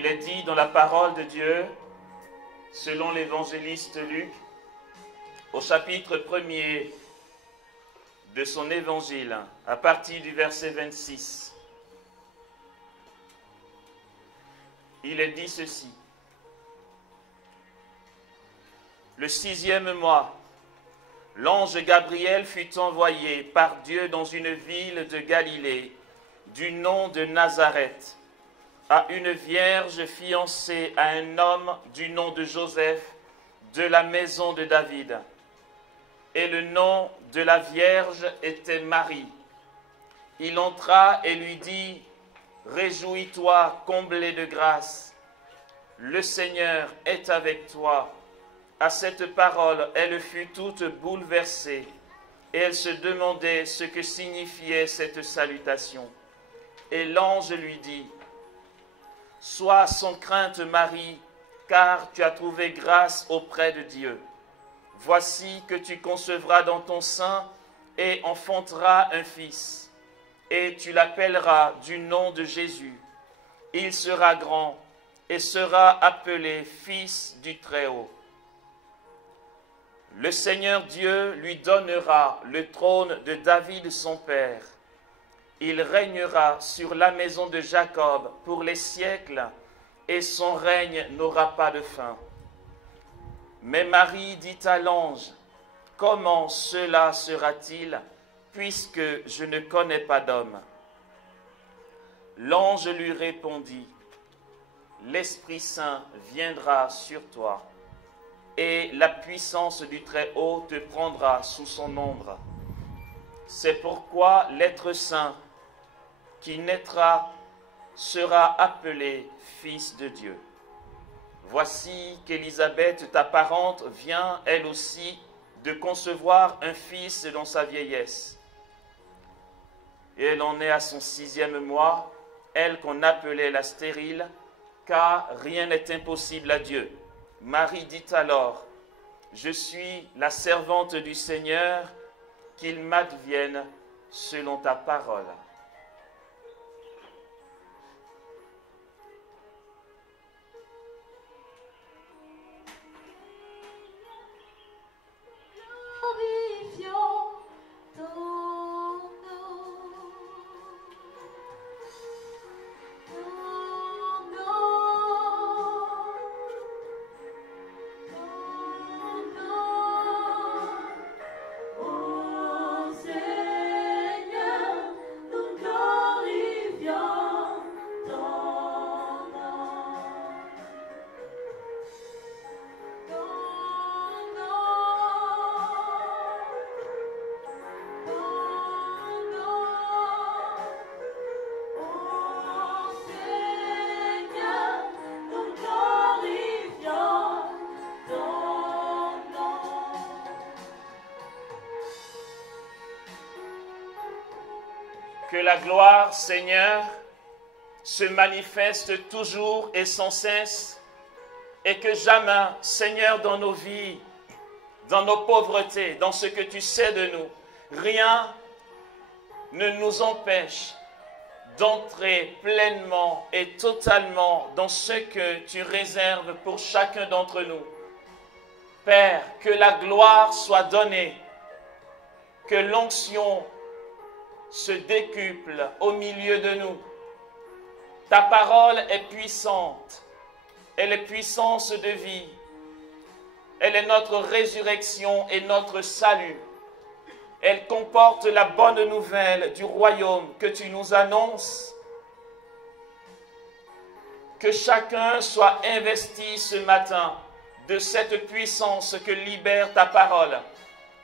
Il est dit dans la parole de Dieu, selon l'évangéliste Luc, au chapitre 1er de son évangile, à partir du verset 26. Il est dit ceci. Le 6e mois, l'ange Gabriel fut envoyé par Dieu dans une ville de Galilée, du nom de Nazareth, à une vierge fiancée à un homme du nom de Joseph, de la maison de David. Et le nom de la vierge était Marie. Il entra et lui dit, « Réjouis-toi, comblée de grâce, le Seigneur est avec toi. » À cette parole, elle fut toute bouleversée, et elle se demandait ce que signifiait cette salutation. Et l'ange lui dit, « Sois sans crainte, Marie, car tu as trouvé grâce auprès de Dieu. Voici que tu concevras dans ton sein et enfanteras un fils, et tu l'appelleras du nom de Jésus. Il sera grand et sera appelé Fils du Très-Haut. Le Seigneur Dieu lui donnera le trône de David son père. Il régnera sur la maison de Jacob pour les siècles, et son règne n'aura pas de fin. » Mais Marie dit à l'ange, « Comment cela sera-t-il, puisque je ne connais pas d'homme ?» L'ange lui répondit, « L'Esprit Saint viendra sur toi, et la puissance du Très-Haut te prendra sous son ombre. C'est pourquoi l'être saint qui naîtra sera appelé Fils de Dieu. Voici qu'Élisabeth, ta parente, vient, elle aussi, de concevoir un fils dans sa vieillesse. Et elle en est à son 6e mois, elle qu'on appelait la stérile, car rien n'est impossible à Dieu. Marie dit alors, « Je suis la servante du Seigneur, qu'il m'advienne selon ta parole. » Que la gloire, Seigneur, se manifeste toujours et sans cesse, et que jamais, Seigneur, dans nos vies, dans nos pauvretés, dans ce que tu sais de nous, rien ne nous empêche d'entrer pleinement et totalement dans ce que tu réserves pour chacun d'entre nous. Père, que la gloire soit donnée, que l'onction se décuple au milieu de nous. Ta parole est puissante, elle est puissance de vie, elle est notre résurrection et notre salut. Elle comporte la bonne nouvelle du royaume que tu nous annonces. Que chacun soit investi ce matin de cette puissance que libère ta parole.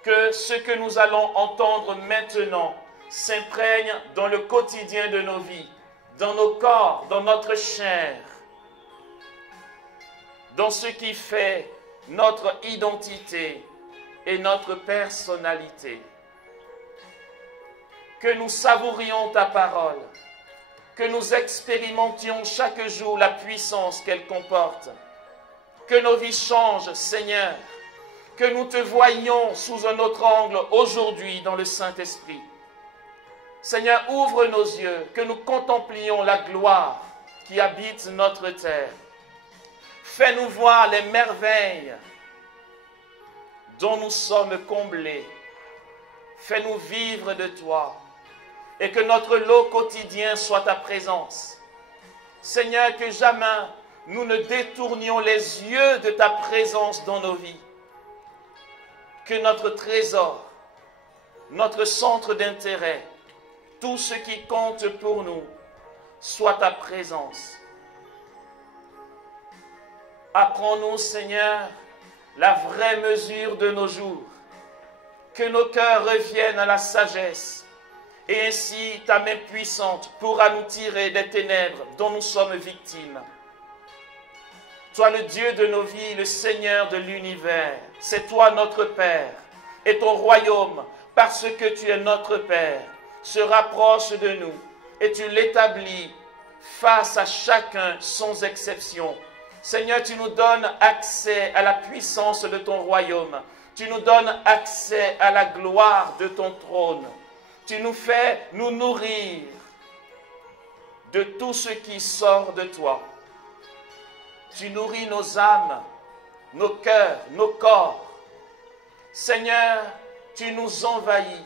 Que ce que nous allons entendre maintenant s'imprègne dans le quotidien de nos vies, dans nos corps, dans notre chair, dans ce qui fait notre identité et notre personnalité. Que nous savourions ta parole, que nous expérimentions chaque jour la puissance qu'elle comporte, que nos vies changent, Seigneur, que nous te voyions sous un autre angle aujourd'hui dans le Saint-Esprit. Seigneur, ouvre nos yeux, que nous contemplions la gloire qui habitent notre terre. Fais-nous voir les merveilles dont nous sommes comblés. Fais-nous vivre de toi et que notre lot quotidien soit ta présence. Seigneur, que jamais nous ne détournions les yeux de ta présence dans nos vies. Que notre trésor, notre centre d'intérêt, tout ce qui compte pour nous, soit ta présence. Apprends-nous, Seigneur, la vraie mesure de nos jours. Que nos cœurs reviennent à la sagesse. Et ainsi, ta main puissante pourra nous tirer des ténèbres dont nous sommes victimes. Toi, le Dieu de nos vies, le Seigneur de l'univers, c'est toi notre Père. Et ton royaume, parce que tu es notre Père, se rapproche de nous. Et tu l'établis face à chacun sans exception. Seigneur, tu nous donnes accès à la puissance de ton royaume. Tu nous donnes accès à la gloire de ton trône. Tu nous fais nous nourrir de tout ce qui sort de toi. Tu nourris nos âmes, nos cœurs, nos corps. Seigneur, tu nous envahis.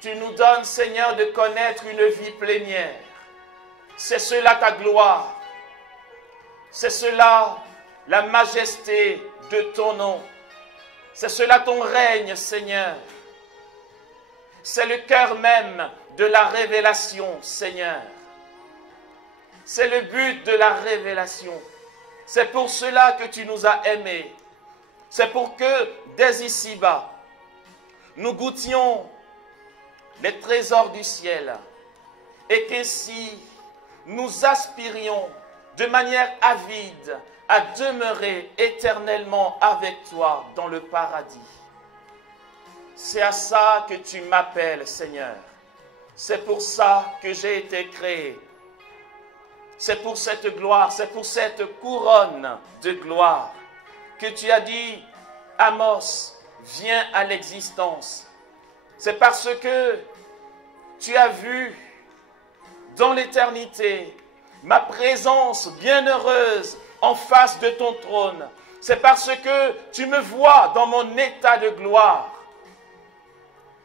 Tu nous donnes, Seigneur, de connaître une vie plénière. C'est cela ta gloire. C'est cela la majesté de ton nom. C'est cela ton règne, Seigneur. C'est le cœur même de la révélation, Seigneur. C'est le but de la révélation. C'est pour cela que tu nous as aimés. C'est pour que, dès ici-bas, nous goûtions les trésors du ciel et qu'ainsi, nous aspirions de manière avide à demeurer éternellement avec toi dans le paradis. C'est à ça que tu m'appelles, Seigneur. C'est pour ça que j'ai été créé. C'est pour cette gloire, c'est pour cette couronne de gloire que tu as dit, Amos, viens à l'existence. C'est parce que tu as vu dans l'éternité ma présence bienheureuse en face de ton trône. C'est parce que tu me vois dans mon état de gloire.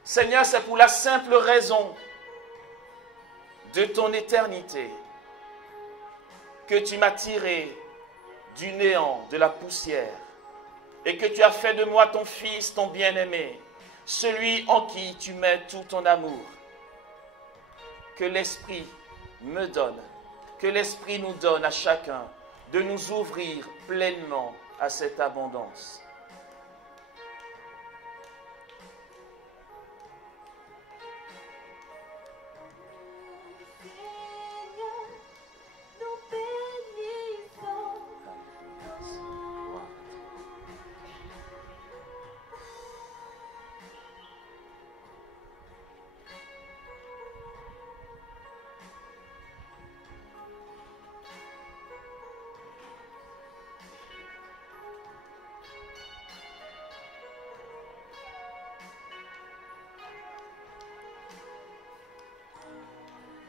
Seigneur, c'est pour la simple raison de ton éternité que tu m'as tiré du néant, de la poussière, et que tu as fait de moi ton fils, ton bien-aimé, celui en qui tu mets tout ton amour. Que l'Esprit me donne, que l'Esprit nous donne à chacun de nous ouvrir pleinement à cette abondance.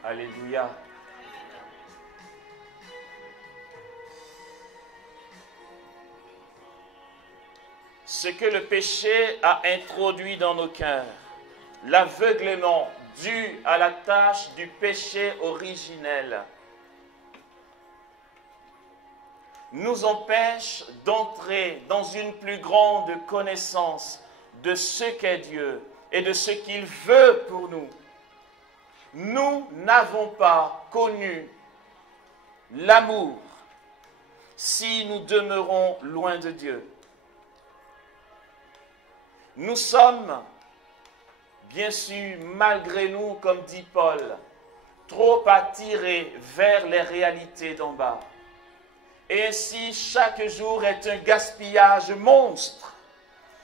Alléluia. Ce que le péché a introduit dans nos cœurs, l'aveuglement dû à la tâche du péché originel, nous empêche d'entrer dans une plus grande connaissance de ce qu'est Dieu et de ce qu'il veut pour nous. Nous n'avons pas connu l'amour si nous demeurons loin de Dieu. Nous sommes, bien sûr, malgré nous, comme dit Paul, trop attirés vers les réalités d'en bas. Et ainsi, chaque jour est un gaspillage monstre.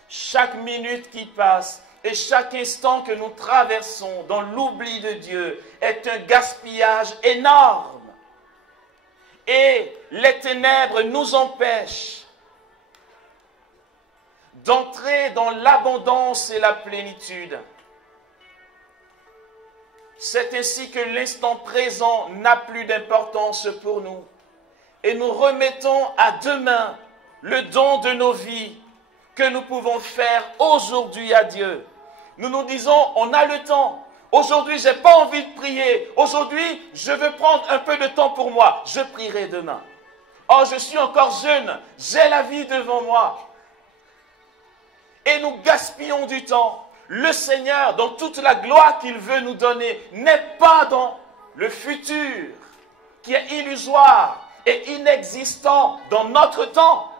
Chaque minute qui passe et chaque instant que nous traversons dans l'oubli de Dieu est un gaspillage énorme. Et les ténèbres nous empêchent d'entrer dans l'abondance et la plénitude. c'est ainsi que l'instant présent n'a plus d'importance pour nous. Et nous remettons à demain le don de nos vies que nous pouvons faire aujourd'hui à Dieu. Nous nous disons, on a le temps. Aujourd'hui, je n'ai pas envie de prier. Aujourd'hui, je veux prendre un peu de temps pour moi. Je prierai demain. Oh, je suis encore jeune. J'ai la vie devant moi. Et nous gaspillons du temps. Le Seigneur, dans toute la gloire qu'il veut nous donner, n'est pas dans le futur, qui est illusoire et inexistant dans notre temps.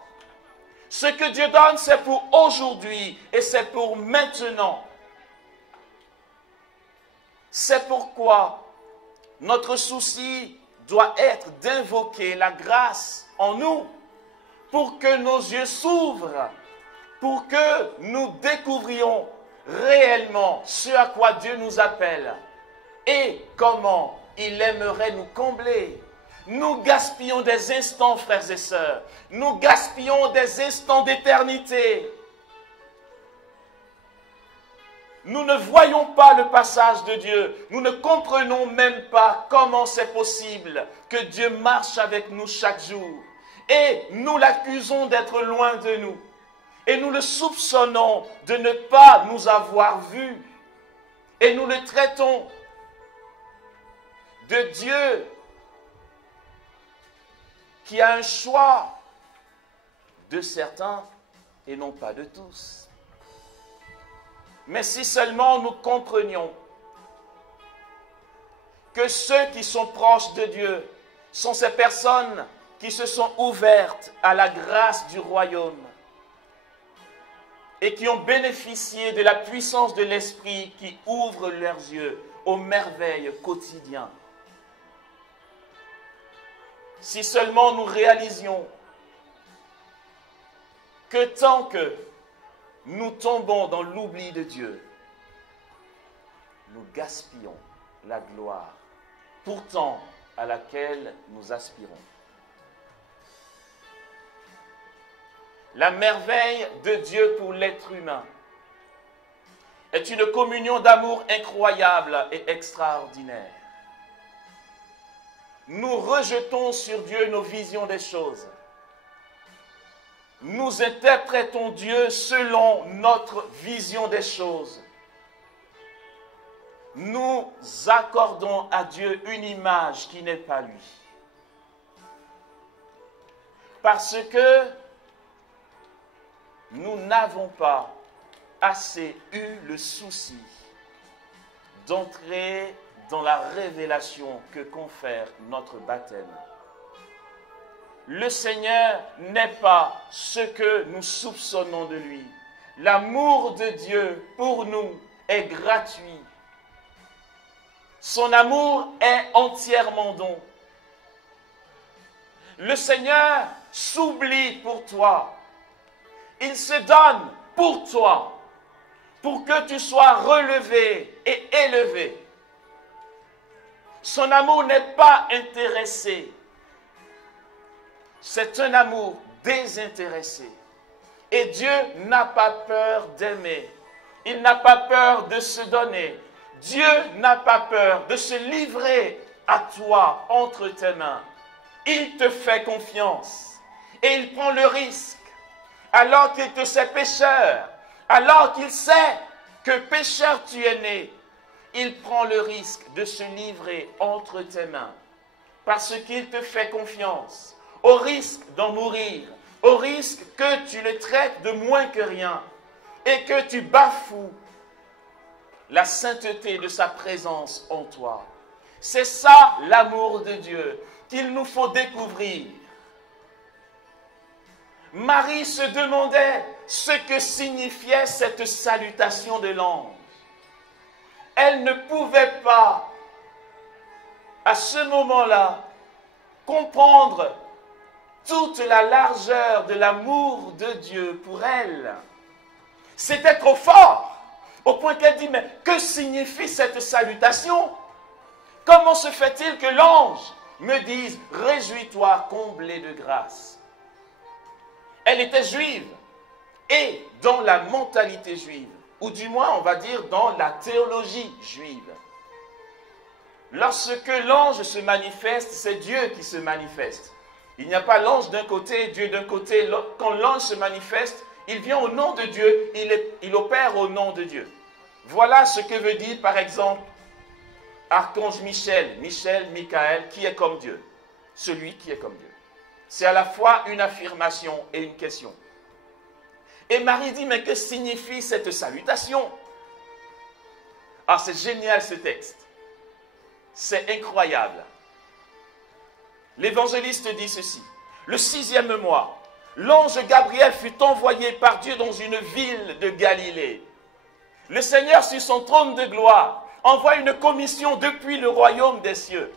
Ce que Dieu donne, c'est pour aujourd'hui et c'est pour maintenant. C'est pourquoi notre souci doit être d'invoquer la grâce en nous pour que nos yeux s'ouvrent, pour que nous découvrions réellement ce à quoi Dieu nous appelle et comment il aimerait nous combler. Nous gaspillons des instants, frères et sœurs. Nous gaspillons des instants d'éternité. Nous ne voyons pas le passage de Dieu. Nous ne comprenons même pas comment c'est possible que Dieu marche avec nous chaque jour. Et nous l'accusons d'être loin de nous. Et nous le soupçonnons de ne pas nous avoir vus. Et nous le traitons de Dieu qui a un choix de certains et non pas de tous. Mais si seulement nous comprenions que ceux qui sont proches de Dieu sont ces personnes qui se sont ouvertes à la grâce du royaume et qui ont bénéficié de la puissance de l'Esprit qui ouvre leurs yeux aux merveilles quotidiennes. Si seulement nous réalisions que tant que nous tombons dans l'oubli de Dieu, nous gaspillons la gloire pourtant à laquelle nous aspirons. La merveille de Dieu pour l'être humain est une communion d'amour incroyable et extraordinaire. Nous rejetons sur Dieu nos visions des choses. Nous interprétons Dieu selon notre vision des choses. Nous accordons à Dieu une image qui n'est pas lui. Parce que nous n'avons pas assez eu le souci d'entrer dans la révélation que confère notre baptême. Le Seigneur n'est pas ce que nous soupçonnons de lui. L'amour de Dieu pour nous est gratuit. Son amour est entièrement don. Le Seigneur s'oublie pour toi. Il se donne pour toi, pour que tu sois relevé et élevé. Son amour n'est pas intéressé. C'est un amour désintéressé. Et Dieu n'a pas peur d'aimer. Il n'a pas peur de se donner. Dieu n'a pas peur de se livrer à toi entre tes mains. Il te fait confiance. Et il prend le risque. Alors qu'il te sait pécheur. Alors qu'il sait que pécheur tu es né. Il prend le risque de se livrer entre tes mains. Parce qu'il te fait confiance. Au risque d'en mourir, au risque que tu le traites de moins que rien et que tu bafoues la sainteté de sa présence en toi. C'est ça l'amour de Dieu qu'il nous faut découvrir. Marie se demandait ce que signifiait cette salutation de l'ange. Elle ne pouvait pas, à ce moment-là, comprendre toute la largeur de l'amour de Dieu pour elle. C'était trop fort, au point qu'elle dit, mais que signifie cette salutation? Comment se fait-il que l'ange me dise, réjouis-toi, comblé de grâce? Elle était juive, et dans la mentalité juive, ou du moins on va dire dans la théologie juive, Lorsque l'ange se manifeste, c'est Dieu qui se manifeste. Il n'y a pas l'ange d'un côté, Dieu d'un côté. Quand l'ange se manifeste, il vient au nom de Dieu, il opère au nom de Dieu. Voilà ce que veut dire, par exemple, Archange Michel, Michaël, qui est comme Dieu. Celui qui est comme Dieu. C'est à la fois une affirmation et une question. Et Marie dit, mais que signifie cette salutation? Ah, c'est génial ce texte. C'est incroyable. L'évangéliste dit ceci. Le 6e mois, l'ange Gabriel fut envoyé par Dieu dans une ville de Galilée. Le Seigneur, sur son trône de gloire, envoie une commission depuis le royaume des cieux.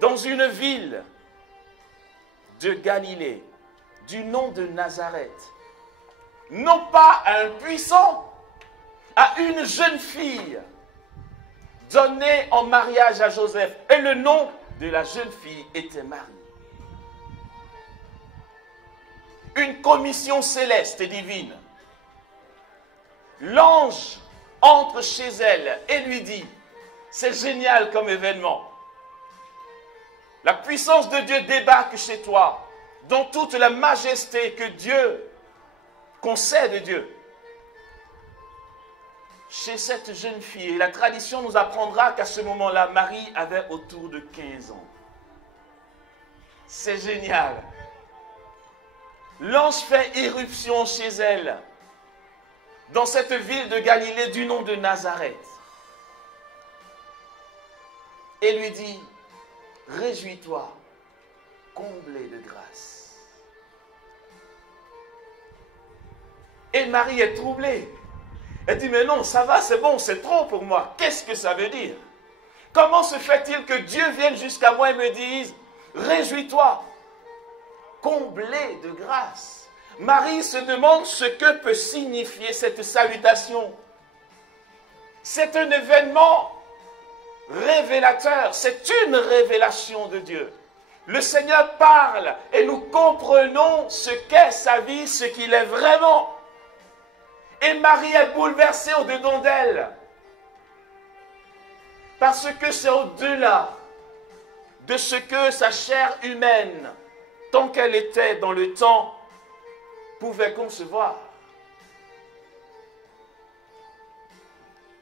Dans une ville de Galilée, du nom de Nazareth. Non pas à un puissant, à une jeune fille donnée en mariage à Joseph. Et le nom de la jeune fille était Marie. Une commission céleste et divine. L'ange entre chez elle et lui dit, c'est génial comme événement. La puissance de Dieu débarque chez toi dans toute la majesté que Dieu concède de Dieu. Chez cette jeune fille, et la tradition nous apprendra qu'à ce moment-là, Marie avait autour de 15 ans. C'est génial. L'ange fait irruption chez elle, dans cette ville de Galilée du nom de Nazareth, et lui dit, réjouis-toi, comblée de grâce. Et Marie est troublée. Elle dit, mais non, ça va, c'est bon, c'est trop pour moi. Qu'est-ce que ça veut dire? Comment se fait-il que Dieu vienne jusqu'à moi et me dise, réjouis-toi, comblée de grâce? Marie se demande ce que peut signifier cette salutation. C'est un événement révélateur, c'est une révélation de Dieu. Le Seigneur parle et nous comprenons ce qu'est sa vie, ce qu'il est vraiment. Et Marie est bouleversée au-dedans d'elle. Parce que c'est au-delà de ce que sa chair humaine, tant qu'elle était dans le temps, pouvait concevoir.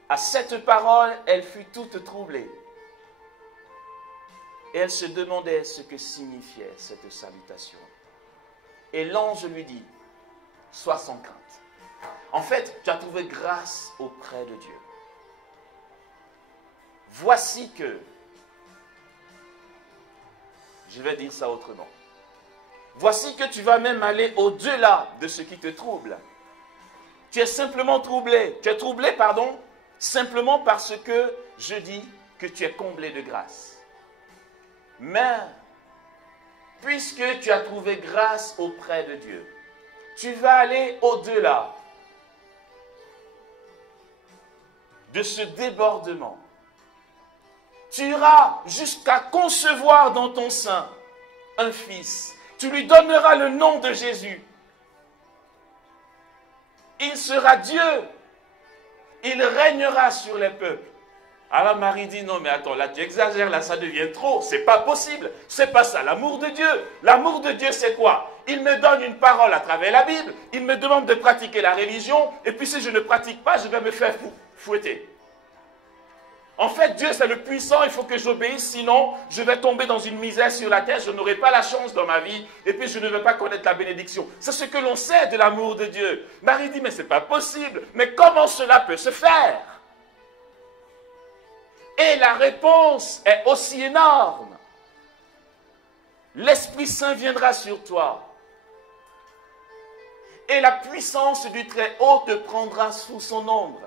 À cette parole, elle fut toute troublée. Et elle se demandait ce que signifiait cette salutation. Et l'ange lui dit, sois sans crainte. En fait, tu as trouvé grâce auprès de Dieu. Voici que, je vais dire ça autrement, voici que tu vas même aller au-delà de ce qui te trouble. Tu es simplement troublé, simplement parce que je dis que tu es comblé de grâce. Mais, puisque tu as trouvé grâce auprès de Dieu, tu vas aller au-delà de ce débordement. Tu iras jusqu'à concevoir dans ton sein un fils. Tu lui donneras le nom de Jésus. Il sera Dieu. Il régnera sur les peuples. Alors Marie dit, non mais attends, là tu exagères, là ça devient trop, c'est pas possible. C'est pas ça, l'amour de Dieu. L'amour de Dieu c'est quoi? Il me donne une parole à travers la Bible, il me demande de pratiquer la religion, et puis si je ne pratique pas, je vais me faire fouetter. En fait, Dieu c'est le puissant, il faut que j'obéisse, sinon je vais tomber dans une misère sur la terre, je n'aurai pas la chance dans ma vie, et puis je ne vais pas connaître la bénédiction. C'est ce que l'on sait de l'amour de Dieu. Marie dit, mais c'est pas possible, mais comment cela peut se faire? Et la réponse est aussi énorme. L'Esprit Saint viendra sur toi. Et la puissance du Très-Haut te prendra sous son ombre.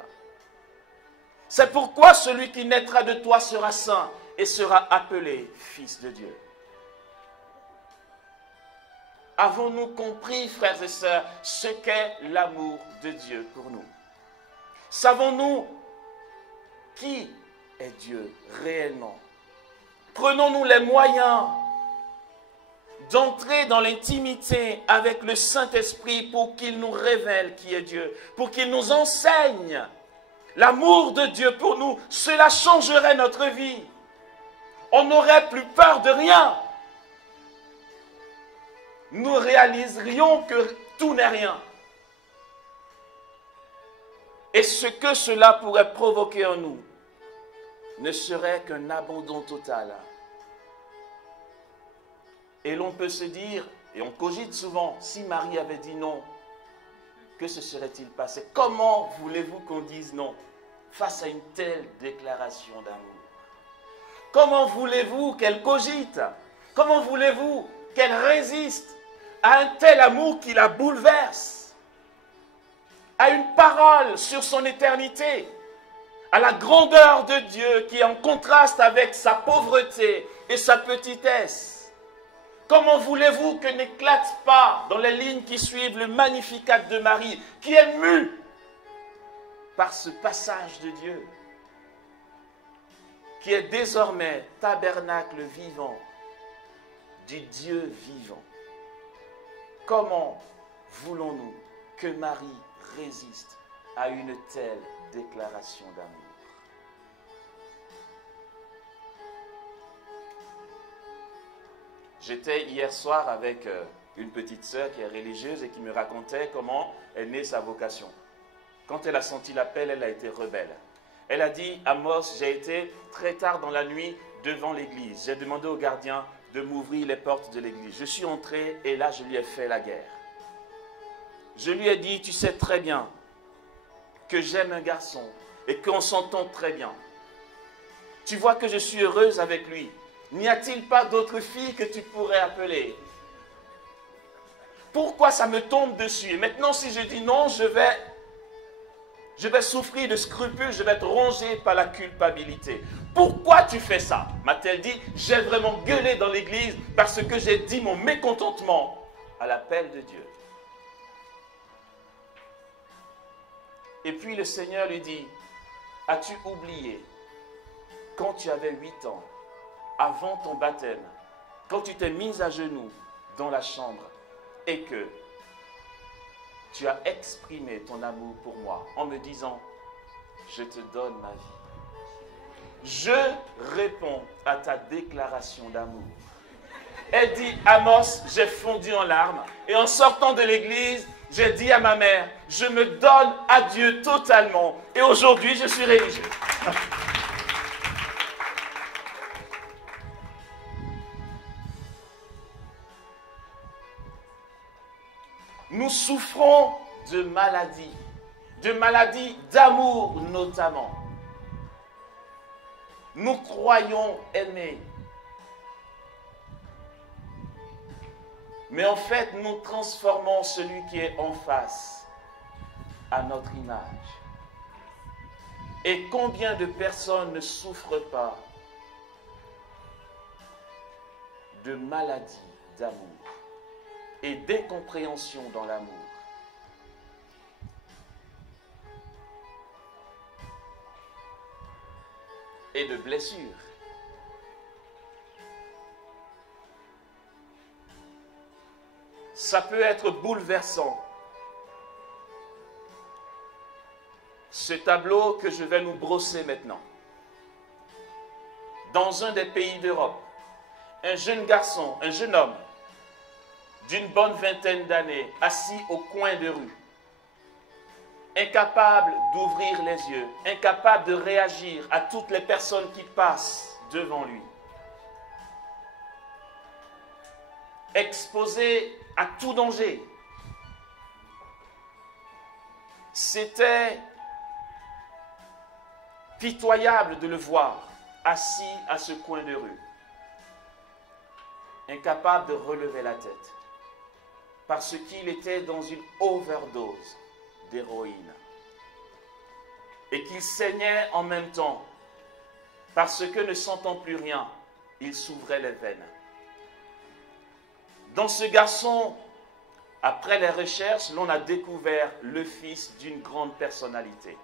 C'est pourquoi celui qui naîtra de toi sera saint et sera appelé fils de Dieu. Avons-nous compris, frères et sœurs, ce qu'est l'amour de Dieu pour nous? Savons-nous qui est Dieu réellement? Prenons-nous les moyens d'entrer dans l'intimité avec le Saint-Esprit pour qu'il nous révèle qui est Dieu, pour qu'il nous enseigne l'amour de Dieu pour nous, cela changerait notre vie. On n'aurait plus peur de rien. Nous réaliserions que tout n'est rien. Et ce que cela pourrait provoquer en nous ne serait qu'un abandon total. Et l'on peut se dire, et on cogite souvent, si Marie avait dit non, que se serait-il passé? Comment voulez-vous qu'on dise non face à une telle déclaration d'amour? Comment voulez-vous qu'elle cogite? Comment voulez-vous qu'elle résiste à un tel amour qui la bouleverse? À une parole sur son éternité, à la grandeur de Dieu qui est en contraste avec sa pauvreté et sa petitesse. Comment voulez-vous que n'éclate pas dans les lignes qui suivent le Magnificat de Marie, qui est mu par ce passage de Dieu, qui est désormais tabernacle vivant du Dieu vivant? Comment voulons-nous que Marie résiste à une telle déclaration d'amour? J'étais hier soir avec une petite sœur qui est religieuse et qui me racontait comment est née sa vocation. Quand elle a senti l'appel, elle a été rebelle. Elle a dit, Amos, j'ai été très tard dans la nuit devant l'église. J'ai demandé au gardien de m'ouvrir les portes de l'église. Je suis entré et là, je lui ai fait la guerre. Je lui ai dit, tu sais très bien que j'aime un garçon et qu'on s'entend très bien. Tu vois que je suis heureuse avec lui. N'y a-t-il pas d'autres filles que tu pourrais appeler? Pourquoi ça me tombe dessus? Et maintenant, si je dis non, je vais souffrir de scrupules, je vais être rongé par la culpabilité. Pourquoi tu fais ça? M'a-t-elle dit, j'ai vraiment gueulé dans l'église parce que j'ai dit mon mécontentement à l'appel de Dieu. Et puis le Seigneur lui dit, as-tu oublié quand tu avais 8 ans, avant ton baptême, quand tu t'es mise à genoux dans la chambre et que tu as exprimé ton amour pour moi en me disant, je te donne ma vie. Je réponds à ta déclaration d'amour. Elle dit, Amos, j'ai fondu en larmes et en sortant de l'église, j'ai dit à ma mère, je me donne à Dieu totalement et aujourd'hui je suis religieuse. Nous souffrons de maladies d'amour notamment. Nous croyons aimer. Mais en fait, nous transformons celui qui est en face à notre image. Et combien de personnes ne souffrent pas de maladies d'amour et d'incompréhension dans l'amour? Et de blessures. Ça peut être bouleversant. Ce tableau que je vais nous brosser maintenant. Dans un des pays d'Europe, un jeune garçon, un jeune homme, d'une bonne vingtaine d'années, assis au coin de rue, incapable d'ouvrir les yeux, incapable de réagir à toutes les personnes qui passent devant lui, exposé à tout danger. C'était pitoyable de le voir assis à ce coin de rue, incapable de relever la tête, parce qu'il était dans une overdose d'héroïne et qu'il saignait en même temps, parce que ne sentant plus rien, il s'ouvrait les veines. Dans ce garçon, après les recherches, l'on a découvert le fils d'une grande personnalité.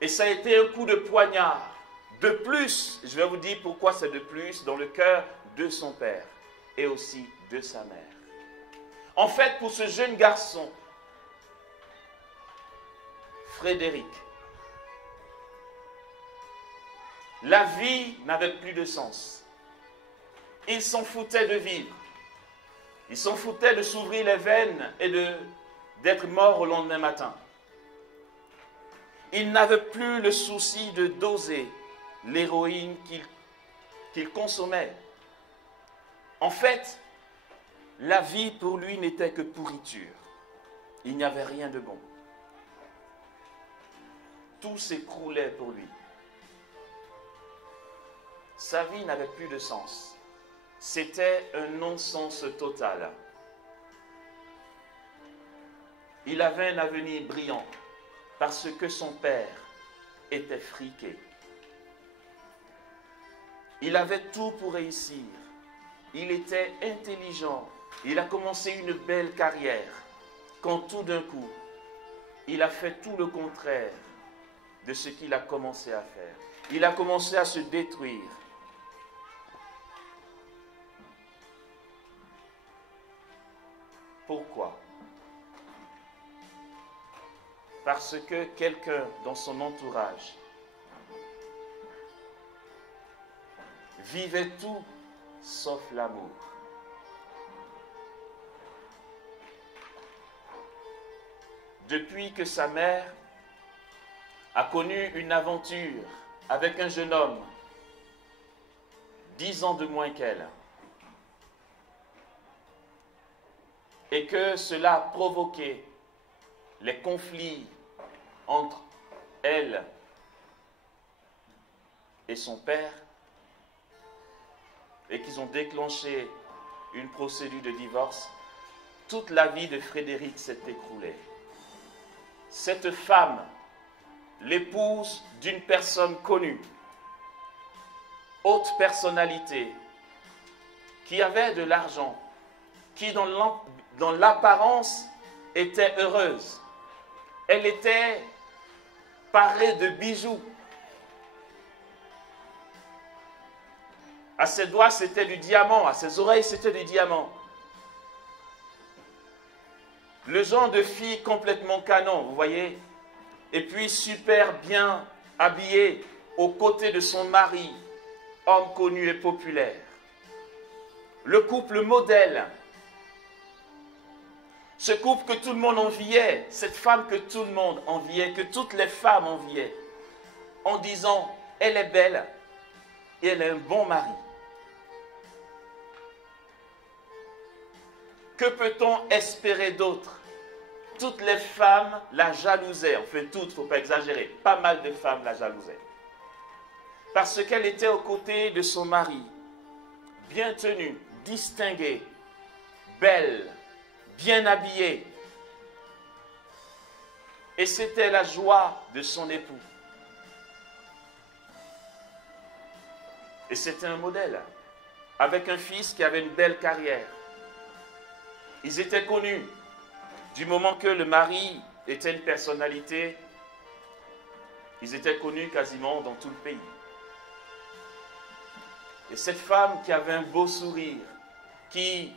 Et ça a été un coup de poignard. De plus, je vais vous dire pourquoi c'est de plus, dans le cœur de son père et aussi de sa mère. En fait, pour ce jeune garçon, Frédéric. La vie n'avait plus de sens. Il s'en foutait de vivre. Il s'en foutait de s'ouvrir les veines et d'être mort au lendemain matin. Il n'avait plus le souci de doser l'héroïne qu'il consommait. En fait, la vie pour lui n'était que pourriture. Il n'y avait rien de bon. Tout s'écroulait pour lui. Sa vie n'avait plus de sens. C'était un non-sens total. Il avait un avenir brillant parce que son père était friqué. Il avait tout pour réussir. Il était intelligent. Il a commencé une belle carrière. Quand tout d'un coup, il a fait tout le contraire de ce qu'il a commencé à faire. Il a commencé à se détruire. Pourquoi? Parce que quelqu'un dans son entourage vivait tout sauf l'amour. Depuis que sa mère a connu une aventure avec un jeune homme, 10 ans de moins qu'elle, et que cela a provoqué les conflits entre elle et son père, et qu'ils ont déclenché une procédure de divorce, toute la vie de Frédéric s'est écroulée. Cette femme, l'épouse d'une personne connue, haute personnalité, qui avait de l'argent, qui dans l'apparence était heureuse. Elle était parée de bijoux. À ses doigts, c'était du diamant. À ses oreilles, c'était du diamant. Le genre de fille complètement canon, vous voyez. Et puis super bien habillée aux côtés de son mari, homme connu et populaire. Le couple modèle. Ce couple que tout le monde enviait, cette femme que tout le monde enviait, que toutes les femmes enviaient, en disant, elle est belle et elle a un bon mari. Que peut-on espérer d'autre? Toutes les femmes la jalousaient, enfin toutes, il ne faut pas exagérer, pas mal de femmes la jalousaient. Parce qu'elle était aux côtés de son mari, bien tenue, distinguée, belle, bien habillée. Et c'était la joie de son époux. Et c'était un modèle, avec un fils qui avait une belle carrière. Ils étaient connus du moment que le mari était une personnalité. Ils étaient connus quasiment dans tout le pays. Et cette femme qui avait un beau sourire, qui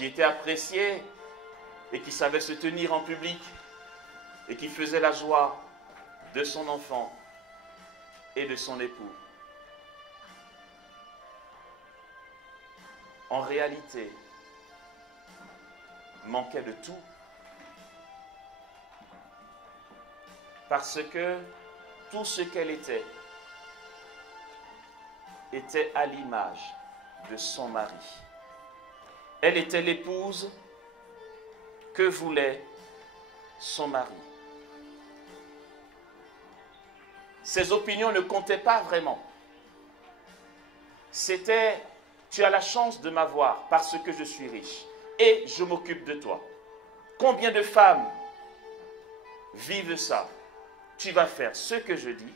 était appréciée et qui savait se tenir en public et qui faisait la joie de son enfant et de son époux. En réalité, manquait de tout. Parce que tout ce qu'elle était à l'image de son mari. Elle était l'épouse que voulait son mari. Ses opinions ne comptaient pas vraiment. C'était, tu as la chance de m'avoir parce que je suis riche et je m'occupe de toi. Combien de femmes vivent ça? Tu vas faire ce que je dis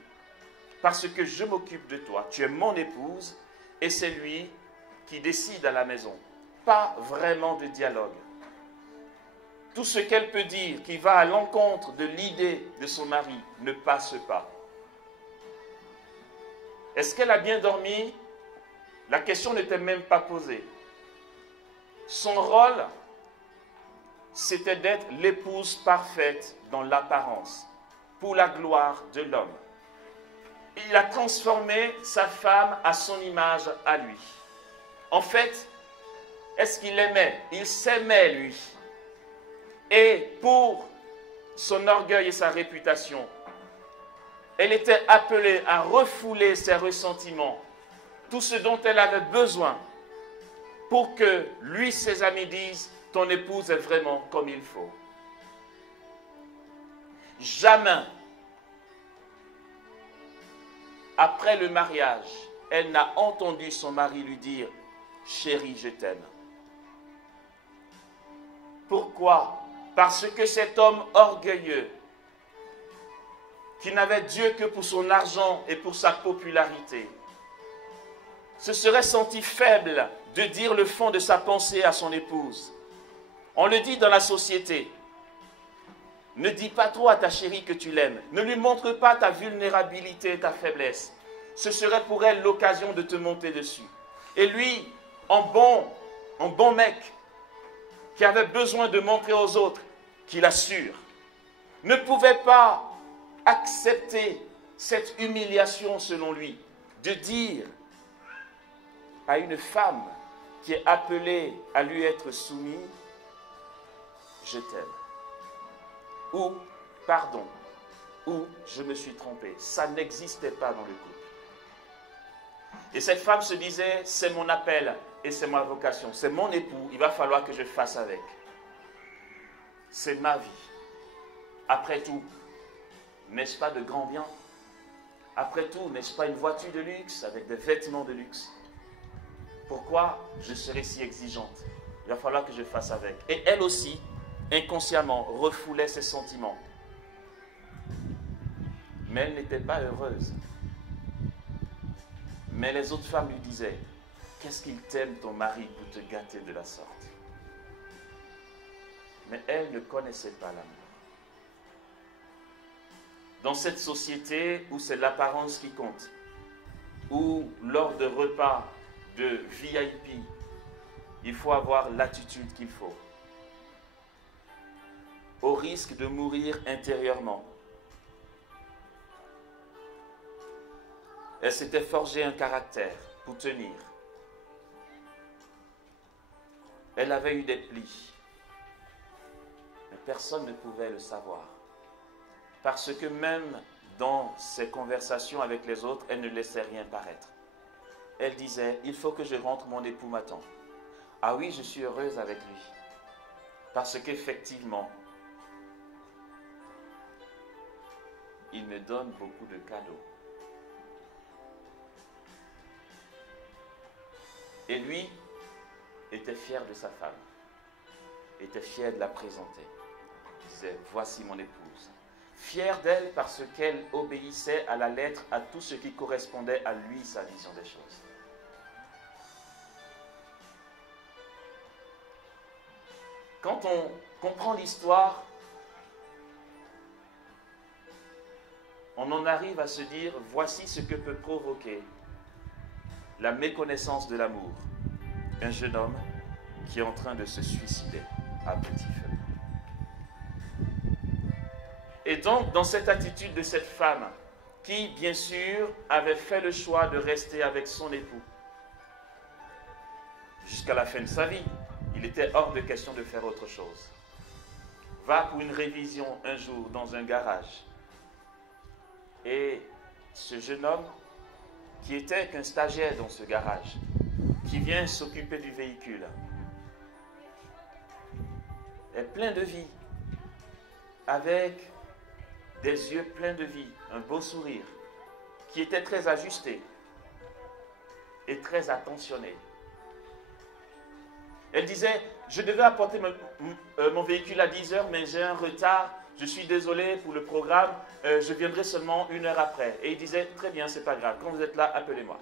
parce que je m'occupe de toi. Tu es mon épouse et c'est lui qui décide à la maison. Pas vraiment de dialogue. Tout ce qu'elle peut dire qui va à l'encontre de l'idée de son mari ne passe pas. Est-ce qu'elle a bien dormi? La question n'était même pas posée. Son rôle c'était d'être l'épouse parfaite dans l'apparence, pour la gloire de l'homme. Il a transformé sa femme à son image à lui. En fait, est-ce qu'il l'aimait? Il s'aimait lui. Et pour son orgueil et sa réputation, elle était appelée à refouler ses ressentiments, tout ce dont elle avait besoin, pour que lui, ses amis disent, ton épouse est vraiment comme il faut. Jamais, après le mariage, elle n'a entendu son mari lui dire, chérie, je t'aime. Pourquoi? Parce que cet homme orgueilleux, qui n'avait Dieu que pour son argent et pour sa popularité, se serait senti faible de dire le fond de sa pensée à son épouse. On le dit dans la société. Ne dis pas trop à ta chérie que tu l'aimes. Ne lui montre pas ta vulnérabilité et ta faiblesse. Ce serait pour elle l'occasion de te monter dessus. Et lui, en bon mec, qui avait besoin de montrer aux autres qu'il assure, ne pouvait pas accepter cette humiliation selon lui, de dire à une femme qui est appelée à lui être soumise, je t'aime, ou pardon, ou je me suis trompé. Ça n'existait pas dans le couple. Et cette femme se disait, c'est mon appel et c'est ma vocation, c'est mon époux, il va falloir que je fasse avec. C'est ma vie. Après tout, n'est-ce pas de grands biens? Après tout, n'est-ce pas une voiture de luxe avec des vêtements de luxe? Pourquoi je serais si exigeante? Il va falloir que je fasse avec. Et elle aussi, inconsciemment, refoulait ses sentiments. Mais elle n'était pas heureuse. Mais les autres femmes lui disaient, qu'est-ce qu'il t'aime ton mari pour te gâter de la sorte? Mais elle ne connaissait pas l'amour. Dans cette société où c'est l'apparence qui compte, où lors de repas de VIP, il faut avoir l'attitude qu'il faut, au risque de mourir intérieurement. Elle s'était forgé un caractère pour tenir. Elle avait eu des plis, mais personne ne pouvait le savoir. Parce que même dans ses conversations avec les autres, elle ne laissait rien paraître. Elle disait, il faut que je rentre, mon époux m'attend. Ah oui, je suis heureuse avec lui. Parce qu'effectivement, il me donne beaucoup de cadeaux. Et lui était fier de sa femme, était fier de la présenter. Il disait, voici mon épouse. Fier d'elle parce qu'elle obéissait à la lettre à tout ce qui correspondait à lui, sa vision des choses. Quand on comprend l'histoire, on en arrive à se dire, voici ce que peut provoquer la méconnaissance de l'amour. Un jeune homme qui est en train de se suicider à petit feu. Et donc, dans cette attitude de cette femme, qui, bien sûr, avait fait le choix de rester avec son époux, jusqu'à la fin de sa vie, il était hors de question de faire autre chose. Va pour une révision un jour dans un garage. Et ce jeune homme, qui était qu'un stagiaire dans ce garage, qui vient s'occuper du véhicule, est plein de vie, avec des yeux pleins de vie, un beau sourire, qui était très ajusté et très attentionné. Elle disait, je devais apporter mon véhicule à 10 heures, mais j'ai un retard, je suis désolé pour le programme, je viendrai seulement 1 heure après. Et il disait, très bien, c'est pas grave, quand vous êtes là, appelez-moi.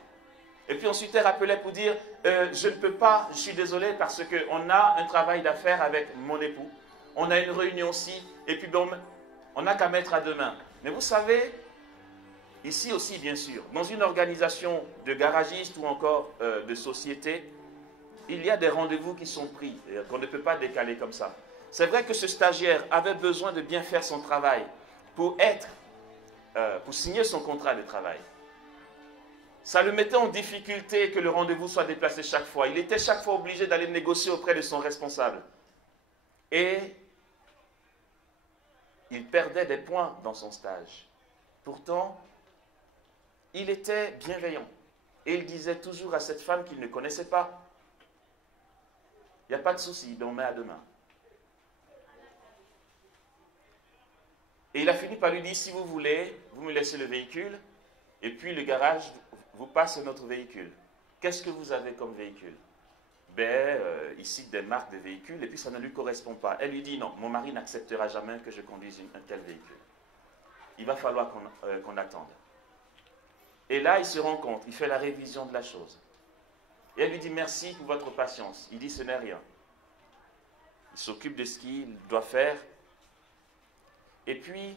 Et puis ensuite, elle rappelait pour dire, je ne peux pas, je suis désolé parce qu'on a un travail d'affaires avec mon époux, on a une réunion aussi, et puis bon, on n'a qu'à mettre à demain. Mais vous savez, ici aussi bien sûr, dans une organisation de garagistes ou encore de société, il y a des rendez-vous qui sont pris, qu'on ne peut pas décaler comme ça. C'est vrai que ce stagiaire avait besoin de bien faire son travail pour signer son contrat de travail. Ça le mettait en difficulté que le rendez-vous soit déplacé chaque fois. Il était chaque fois obligé d'aller négocier auprès de son responsable. Et il perdait des points dans son stage. Pourtant, il était bienveillant. Et il disait toujours à cette femme qu'il ne connaissait pas, il n'y a pas de souci, on met à demain. Et il a fini par lui dire, si vous voulez, vous me laissez le véhicule, et puis le garage vous passe notre véhicule. Qu'est-ce que vous avez comme véhicule? Il cite des marques de véhicules, et puis ça ne lui correspond pas. Elle lui dit, non, mon mari n'acceptera jamais que je conduise un tel véhicule. Il va falloir qu'on attende. Et là, il se rend compte, il fait la révision de la chose. Et elle lui dit, merci pour votre patience. Il dit, ce n'est rien. Il s'occupe de ce qu'il doit faire. Et puis,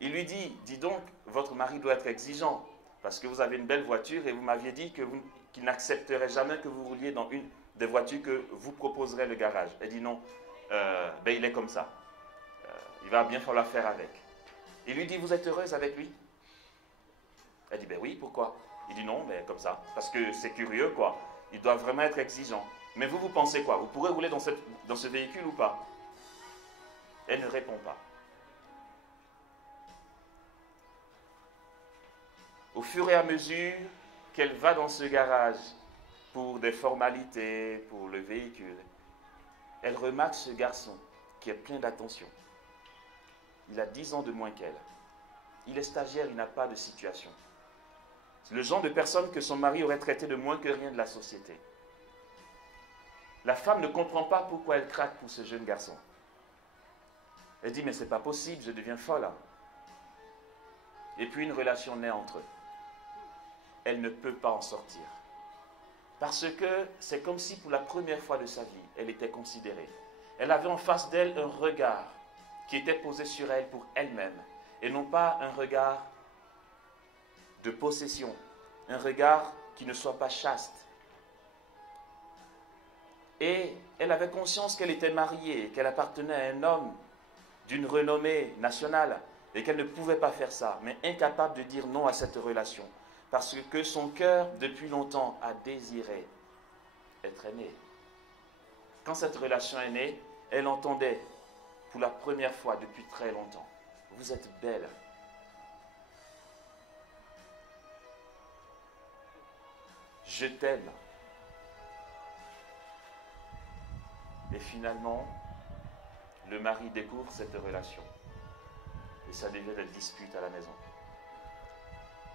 il lui dit, dis donc, votre mari doit être exigeant, parce que vous avez une belle voiture et vous m'aviez dit qu'il n'accepterait jamais que vous rouliez dans une des voitures que vous proposerez le garage. Elle dit non, il est comme ça. Il va bien falloir faire avec. Il lui dit, vous êtes heureuse avec lui? Elle dit, oui, pourquoi? Il dit non, comme ça, parce que c'est curieux, quoi. Il doit vraiment être exigeant. Mais vous pensez quoi? Vous pourrez rouler dans ce véhicule ou pas? Elle ne répond pas. Au fur et à mesure qu'elle va dans ce garage pour des formalités, pour le véhicule, elle remarque ce garçon qui est plein d'attention. Il a 10 ans de moins qu'elle. Il est stagiaire, il n'a pas de situation. C'est le genre de personne que son mari aurait traité de moins que rien de la société. La femme ne comprend pas pourquoi elle craque pour ce jeune garçon. Elle dit, mais c'est pas possible, je deviens folle. Et puis une relation naît entre eux. Elle ne peut pas en sortir. Parce que c'est comme si pour la première fois de sa vie, elle était considérée. Elle avait en face d'elle un regard qui était posé sur elle pour elle-même. Et non pas un regard de possession, un regard qui ne soit pas chaste. Et elle avait conscience qu'elle était mariée, qu'elle appartenait à un homme d'une renommée nationale et qu'elle ne pouvait pas faire ça, mais incapable de dire non à cette relation. Parce que son cœur, depuis longtemps, a désiré être aimé. Quand cette relation est née, elle entendait pour la première fois depuis très longtemps, vous êtes belle. Je t'aime. Et finalement, le mari découvre cette relation. Et ça devient des disputes à la maison.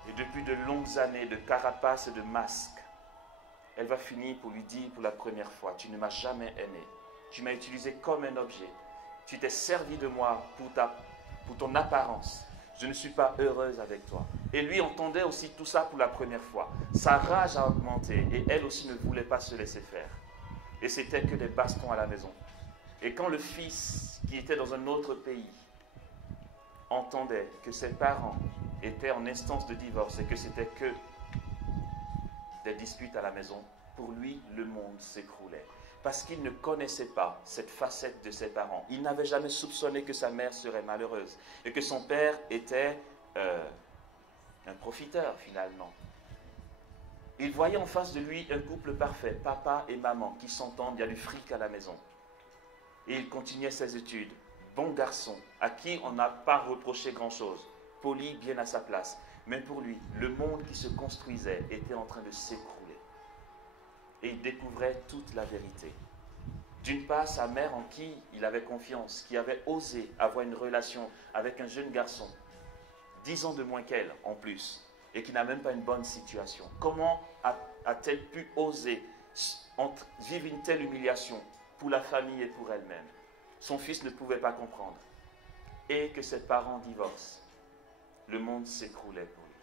Et depuis de longues années de carapace et de masques, elle va finir pour lui dire pour la première fois, tu ne m'as jamais aimé. Tu m'as utilisé comme un objet. Tu t'es servi de moi pour ton apparence. Je ne suis pas heureuse avec toi. Et lui entendait aussi tout ça pour la première fois. Sa rage a augmenté et elle aussi ne voulait pas se laisser faire. Et c'était que des bastons à la maison. Et quand le fils, qui était dans un autre pays, entendait que ses parents étaient en instance de divorce et que c'était que des disputes à la maison, pour lui, le monde s'écroulait. Parce qu'il ne connaissait pas cette facette de ses parents. Il n'avait jamais soupçonné que sa mère serait malheureuse et que son père était un profiteur finalement. Il voyait en face de lui un couple parfait, papa et maman, qui s'entendent, il y a du fric à la maison. Et il continuait ses études. Bon garçon, à qui on n'a pas reproché grand-chose, poli, bien à sa place. Mais pour lui, le monde qui se construisait était en train de s'écrouler. Et il découvrait toute la vérité. D'une part, sa mère en qui il avait confiance, qui avait osé avoir une relation avec un jeune garçon, 10 ans de moins qu'elle en plus, et qui n'a même pas une bonne situation. Comment a-t-elle pu oser vivre une telle humiliation pour la famille et pour elle-même? Son fils ne pouvait pas comprendre. Et que ses parents divorcent. Le monde s'écroulait pour lui.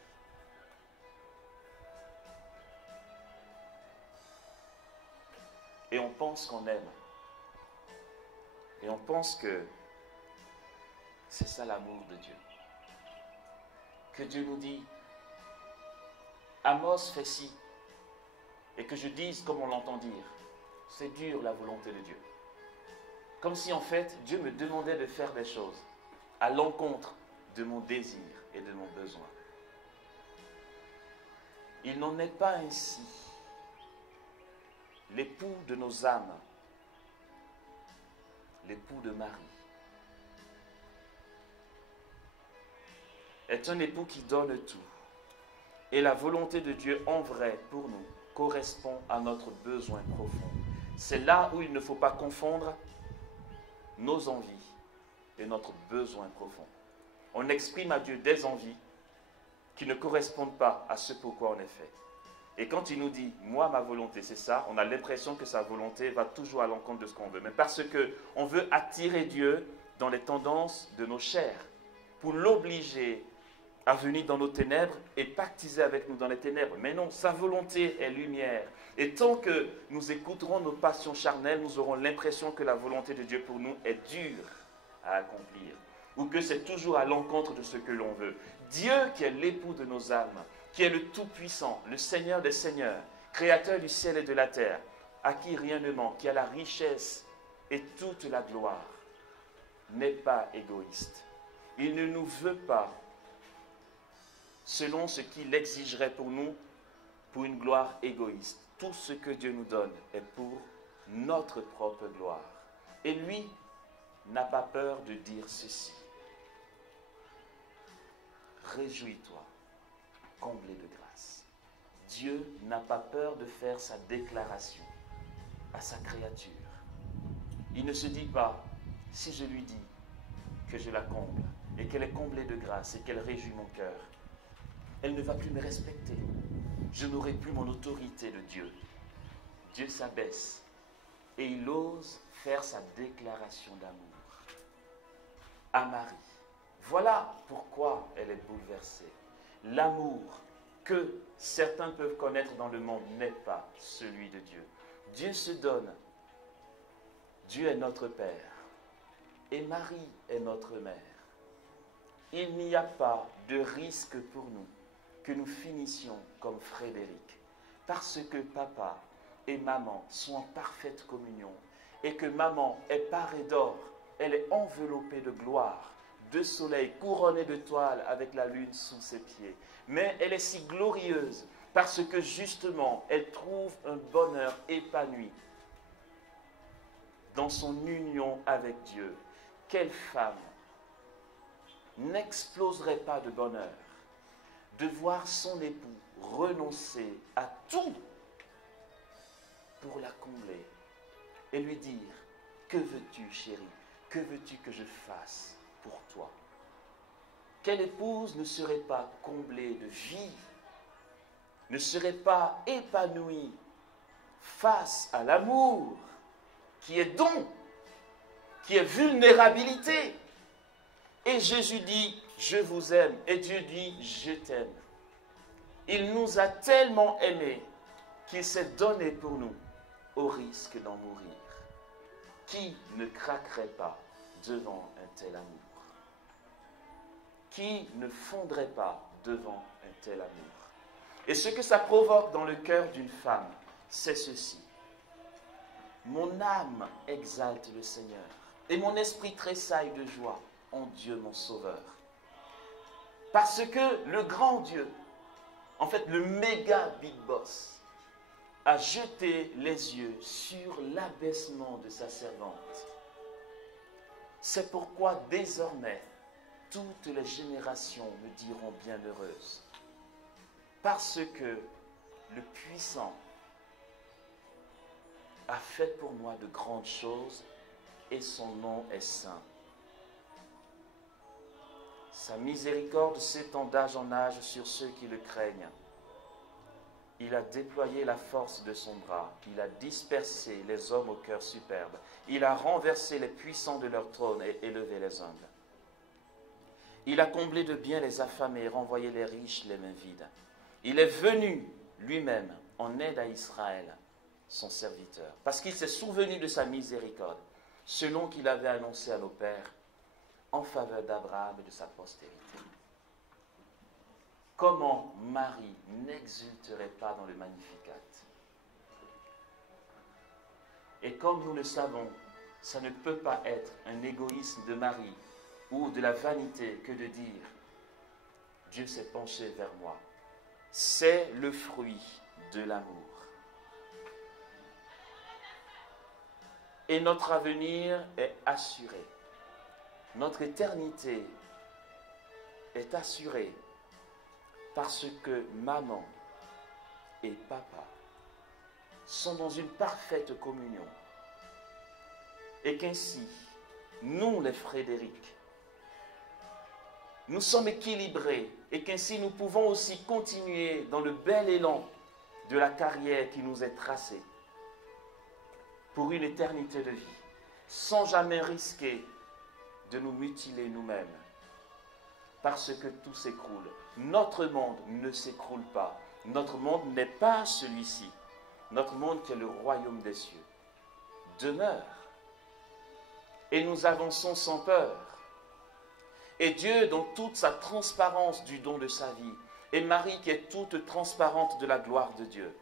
Et on pense qu'on aime. Et on pense que c'est ça l'amour de Dieu. Que Dieu nous dit, Amos fait ci, et que je dise comme on l'entend dire, c'est dur la volonté de Dieu. Comme si en fait Dieu me demandait de faire des choses à l'encontre de mon désir et de mon besoin. Il n'en est pas ainsi. L'époux de nos âmes, l'époux de Marie, est un époux qui donne tout. Et la volonté de Dieu en vrai pour nous correspond à notre besoin profond. C'est là où il ne faut pas confondre nos envies et notre besoin profond. On exprime à Dieu des envies qui ne correspondent pas à ce pourquoi on est fait. Et quand il nous dit « moi, ma volonté, c'est ça », on a l'impression que sa volonté va toujours à l'encontre de ce qu'on veut. Mais parce qu'on veut attirer Dieu dans les tendances de nos chairs, pour l'obliger à venir dans nos ténèbres et pactiser avec nous dans les ténèbres. Mais non, sa volonté est lumière. Et tant que nous écouterons nos passions charnelles, nous aurons l'impression que la volonté de Dieu pour nous est dure à accomplir, ou que c'est toujours à l'encontre de ce que l'on veut. Dieu qui est l'époux de nos âmes, qui est le Tout-Puissant, le Seigneur des Seigneurs, Créateur du ciel et de la terre, à qui rien ne manque, qui a la richesse et toute la gloire, n'est pas égoïste. Il ne nous veut pas selon ce qu'il exigerait pour nous, pour une gloire égoïste. Tout ce que Dieu nous donne est pour notre propre gloire. Et lui n'a pas peur de dire ceci. Réjouis-toi, comblé de grâce. Dieu n'a pas peur de faire sa déclaration à sa créature. Il ne se dit pas, si je lui dis que je la comble et qu'elle est comblée de grâce et qu'elle réjouit mon cœur, elle ne va plus me respecter. Je n'aurai plus mon autorité de Dieu. Dieu s'abaisse et il ose faire sa déclaration d'amour à Marie. Voilà pourquoi elle est bouleversée. L'amour que certains peuvent connaître dans le monde n'est pas celui de Dieu. Dieu se donne. Dieu est notre Père et Marie est notre mère. Il n'y a pas de risque pour nous que nous finissions comme Frédéric, parce que papa et maman sont en parfaite communion et que maman est parée d'or, elle est enveloppée de gloire, de soleil, couronnée de toile avec la lune sous ses pieds. Mais elle est si glorieuse parce que justement, elle trouve un bonheur épanoui dans son union avec Dieu. Quelle femme n'exploserait pas de bonheur de voir son époux renoncer à tout pour la combler et lui dire « Que veux-tu, chérie? Que veux-tu que je fasse pour toi ?» Quelle épouse ne serait pas comblée de vie, ne serait pas épanouie face à l'amour qui est don, qui est vulnérabilité? Et Jésus dit « Je vous aime » et Dieu dit « Je t'aime ». Il nous a tellement aimés qu'il s'est donné pour nous au risque d'en mourir. Qui ne craquerait pas devant un tel amour? Qui ne fondrait pas devant un tel amour? Et ce que ça provoque dans le cœur d'une femme, c'est ceci. Mon âme exalte le Seigneur et mon esprit tressaille de joie en Dieu mon Sauveur. Parce que le grand Dieu, en fait le méga Big Boss, a jeté les yeux sur l'abaissement de sa servante. C'est pourquoi désormais, toutes les générations me diront bienheureuse. Parce que le puissant a fait pour moi de grandes choses et son nom est saint. Sa miséricorde s'étend d'âge en âge sur ceux qui le craignent. Il a déployé la force de son bras. Il a dispersé les hommes au cœur superbe. Il a renversé les puissants de leur trône et élevé les humbles. Il a comblé de biens les affamés et renvoyé les riches les mains vides. Il est venu lui-même en aide à Israël, son serviteur, parce qu'il s'est souvenu de sa miséricorde, selon qu'il avait annoncé à nos pères, en faveur d'Abraham et de sa postérité. Comment Marie n'exulterait pas dans le Magnificat? Et comme nous le savons, ça ne peut pas être un égoïsme de Marie ou de la vanité que de dire « Dieu s'est penché vers moi ». C'est le fruit de l'amour. Et notre avenir est assuré. Notre éternité est assurée parce que maman et papa sont dans une parfaite communion. Et qu'ainsi, nous les Frédéric, nous sommes équilibrés et qu'ainsi nous pouvons aussi continuer dans le bel élan de la carrière qui nous est tracée pour une éternité de vie, sans jamais risquer de nous mutiler nous-mêmes, parce que tout s'écroule. Notre monde ne s'écroule pas. Notre monde n'est pas celui-ci. Notre monde qui est le royaume des cieux demeure. Et nous avançons sans peur. Et Dieu, dans toute sa transparence du don de sa vie, et Marie qui est toute transparente de la gloire de Dieu,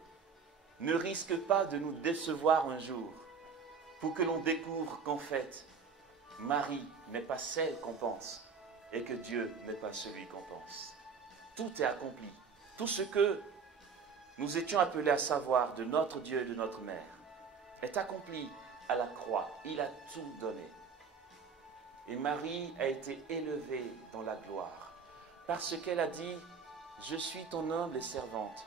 ne risque pas de nous décevoir un jour pour que l'on découvre qu'en fait, Marie n'est pas celle qu'on pense et que Dieu n'est pas celui qu'on pense. Tout est accompli. Tout ce que nous étions appelés à savoir de notre Dieu et de notre Mère est accompli à la croix. Il a tout donné. Et Marie a été élevée dans la gloire parce qu'elle a dit « Je suis ton humble servante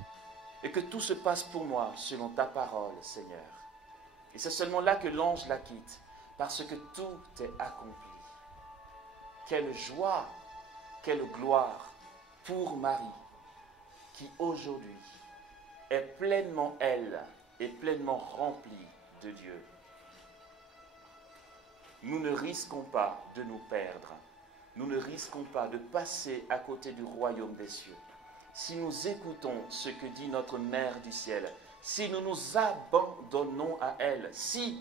et que tout se passe pour moi selon ta parole, Seigneur. » Et c'est seulement là que l'ange la quitte parce que tout est accompli. Quelle joie, quelle gloire pour Marie qui aujourd'hui est pleinement elle et pleinement remplie de Dieu. Nous ne risquons pas de nous perdre. Nous ne risquons pas de passer à côté du royaume des cieux. Si nous écoutons ce que dit notre Mère du ciel, si nous nous abandonnons à elle, si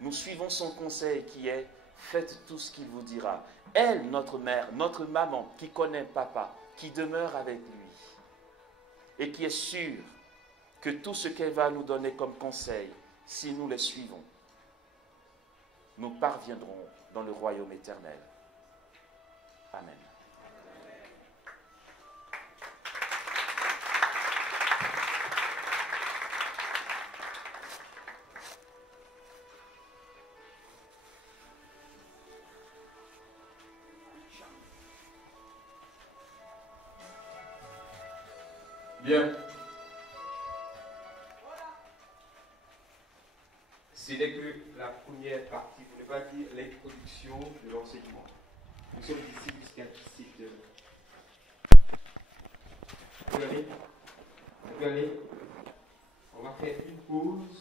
nous suivons son conseil qui est « faites tout ce qu'il vous dira ». Elle, notre mère, notre maman, qui connaît papa, qui demeure avec lui et qui est sûre que tout ce qu'elle va nous donner comme conseil, si nous les suivons, nous parviendrons dans le royaume éternel. Amen. Bien. Ce n'est que la première partie, pour ne pas dire l'introduction de l'enseignement. Nous sommes ici jusqu'à 17h. Vous pouvez aller. On va faire une pause